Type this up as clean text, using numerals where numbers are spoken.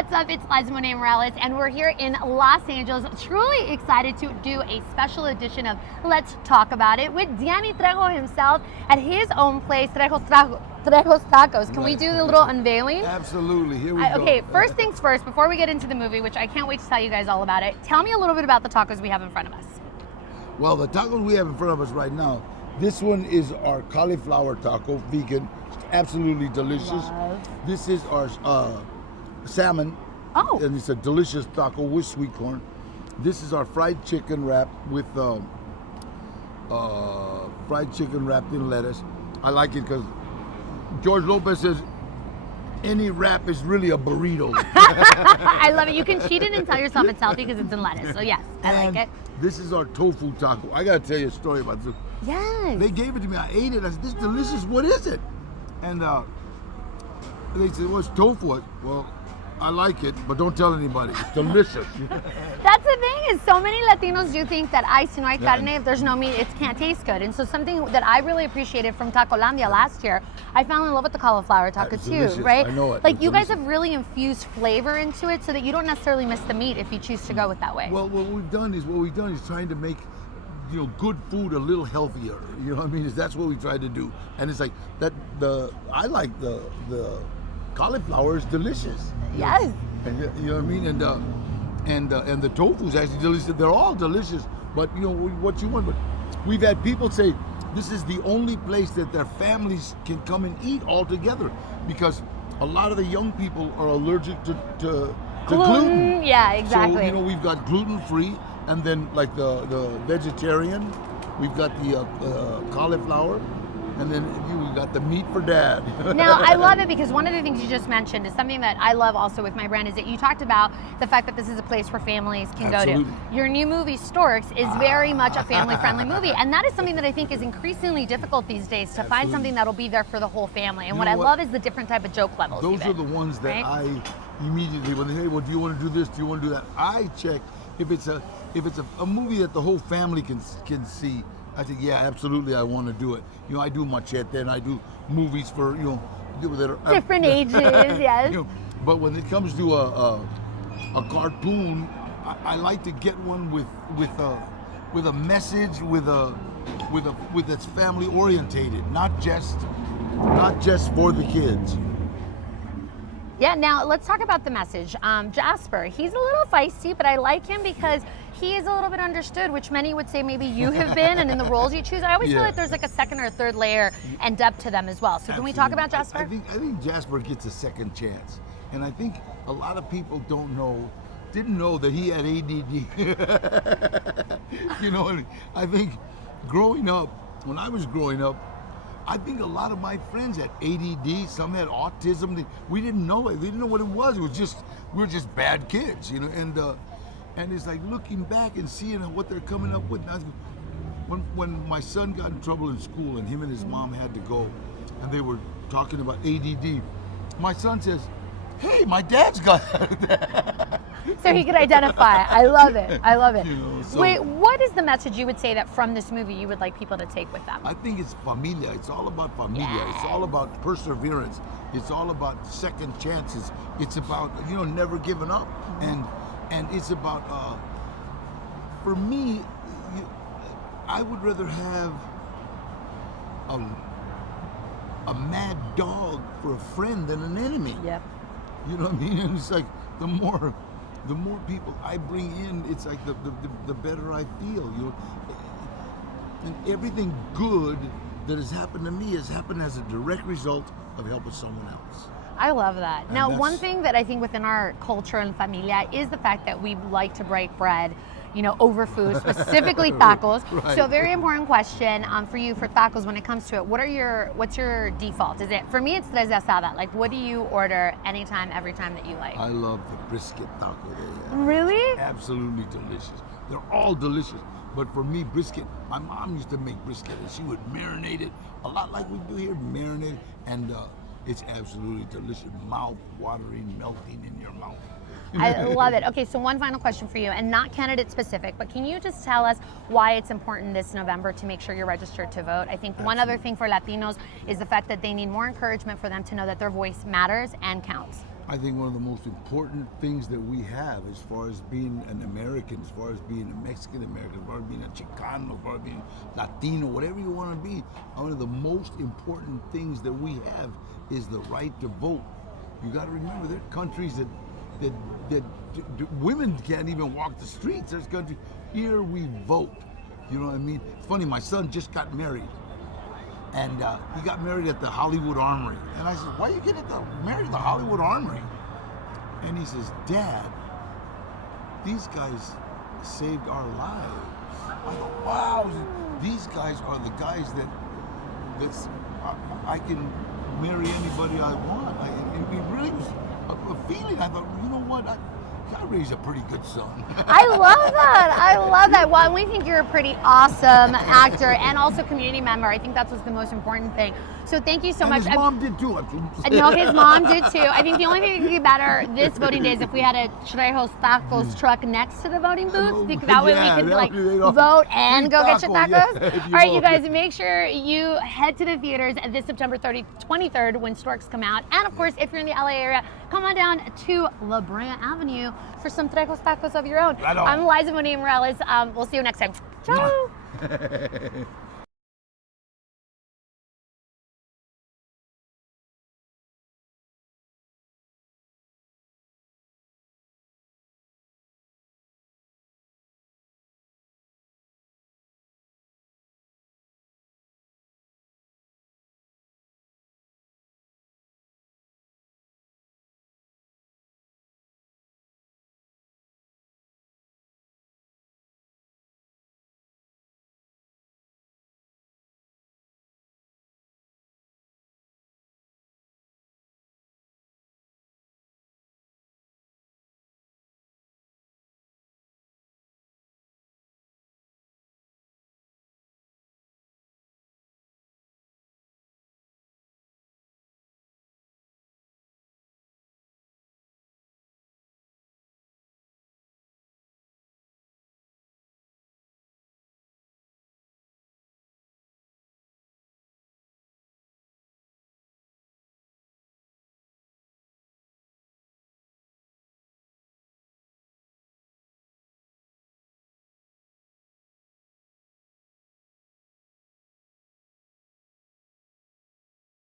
what's up? It's Lizza, Monet, and we're here in Los Angeles. Truly excited to do a special edition of Let's Talk About It with Danny Trejo himself at his own place, Trejo's Tacos. Can we do the little unveiling? Absolutely. Here we go. Okay, first things first, before we get into the movie, which I can't wait to tell you guys all about it, tell me a little bit about the tacos we have in front of us. Well, the tacos we have in front of us right now, this one is our cauliflower taco, vegan, absolutely delicious. Love. This is our salmon, and it's a delicious taco with sweet corn. This is our fried chicken wrapped with fried chicken wrapped in lettuce. I like it because George Lopez says any wrap is really a burrito. I love it. You can cheat it and tell yourself it's healthy because it's in lettuce. So yes, I like it. This is our tofu taco. I gotta tell you a story about this. Yes. They gave it to me. I ate it. I said, "This is delicious. What is it?" And they said, "Well, it's tofu." Well, I like it, but don't tell anybody. It's delicious. That's the thing is so many Latinos do think that si no hay carne, if there's no meat, it can't taste good. And so something that I really appreciated from Tacolandia last year, I fell in love with the cauliflower taco too, delicious. right? I know it. Like It's you guys delicious. have really infused flavor into it so that you don't necessarily miss the meat if you choose to go with that way. Well, what we've done is trying to make, good food a little healthier. You know what I mean? That's what we tried to do. And it's like that. I like the cauliflower is delicious. Yes. And you know what I mean? And the tofu is actually delicious. They're all delicious. But what you want. But we've had people say this is the only place that their families can come and eat all together because a lot of the young people are allergic to gluten. Yeah, exactly. So we've got gluten-free, and then like the vegetarian, we've got the cauliflower, and then we've got the meat for dad. Now, I love it because one of the things you just mentioned is something that I love also with my brand is that you talked about the fact that this is a place where families can Absolutely. go to. Your new movie, Storks, is very much a family-friendly movie, and that is something that I think is increasingly difficult these days to find something that'll be there for the whole family. And what I love is the different type of joke levels. Those even, are the ones that right? I immediately, when they say, well, do you want to do this? Do you want to do that? I check if it's a movie that the whole family can see. I think, yeah, absolutely, I want to do it. I do Machete and I do movies for, that are Different ages, yes. But when it comes to a cartoon, I like to get one with a message, with its family orientated, not just for the kids. Yeah, now let's talk about the message. Jasper, he's a little feisty, but I like him because he is a little bit understood, which many would say maybe you have been, and in the roles you choose, I always feel like there's like a second or a third layer and depth to them as well. So can we talk about Jasper? I think Jasper gets a second chance, and I think a lot of people didn't know that he had ADD. I think when I was growing up, I think a lot of my friends had ADD, some had autism. We didn't know it. We didn't know what it was. We were just bad kids, And it's like looking back and seeing what they're coming up with. When my son got in trouble in school and him and his mom had to go, and they were talking about ADD, my son says, "Hey, my dad's got that." So he could identify. I love it. I love it. So Wait, what is the message you would say that from this movie you would like people to take with them? I think it's familia. It's all about familia. Yes. It's all about perseverance. It's all about second chances. It's about never giving up, and it's about for me, I would rather have a mad dog for a friend than an enemy. Yep. You know what I mean? And it's like the more people I bring in, it's like the better I feel. And everything good that has happened to me has happened as a direct result of helping someone else. I love that. And Now, one thing that I think within our culture and familia is the fact that we like to break bread, over food, specifically tacos. Right. So, a very important question for you for tacos when it comes to it. What's your default? Is it, for me, it's tres de asada. Like, what do you order anytime, every time that you like? I love the brisket taco. Really? Absolutely delicious. They're all delicious. But for me, brisket, my mom used to make brisket and she would marinate it a lot like we do here, marinate it, and it's absolutely delicious, mouth-watering, melting in your mouth. I love it. Okay, so one final question for you, and not candidate specific, but can you just tell us why it's important this November to make sure you're registered to vote? I think one other thing for Latinos is the fact that they need more encouragement for them to know that their voice matters and counts. I think one of the most important things that we have as far as being an American, as far as being a Mexican American, as far as being a Chicano, as far as being Latino, whatever you want to be, one of the most important things that we have is the right to vote. You got to remember, there are countries that women can't even walk the streets. There's countries, here we vote. You know what I mean? It's funny, my son just got married. And he got married at the Hollywood Armory. And I said, why are you getting married at the Hollywood Armory? And he says, Dad, these guys saved our lives. I go, wow, these guys are the guys that's I can marry anybody I want. It really was a feeling. I thought, you know what? I raised a pretty good son. I love that. I love that. Well, we think you're a pretty awesome actor and also community member. I think that's what's the most important thing. So thank you so much. His mom did too. No, his mom did too. I think the only thing that could be better this voting day is if we had a Trejo's Tacos truck next to the voting booth. Because that way we could vote and go get your tacos. Yeah, all right, you guys, make sure you head to the theaters this September 23rd when Storks come out. And of course, if you're in the LA area, come on down to La Brea Avenue for some Trejo's Tacos of your own. Right on. I'm Liza Monet Morales. We'll see you next time. Ciao.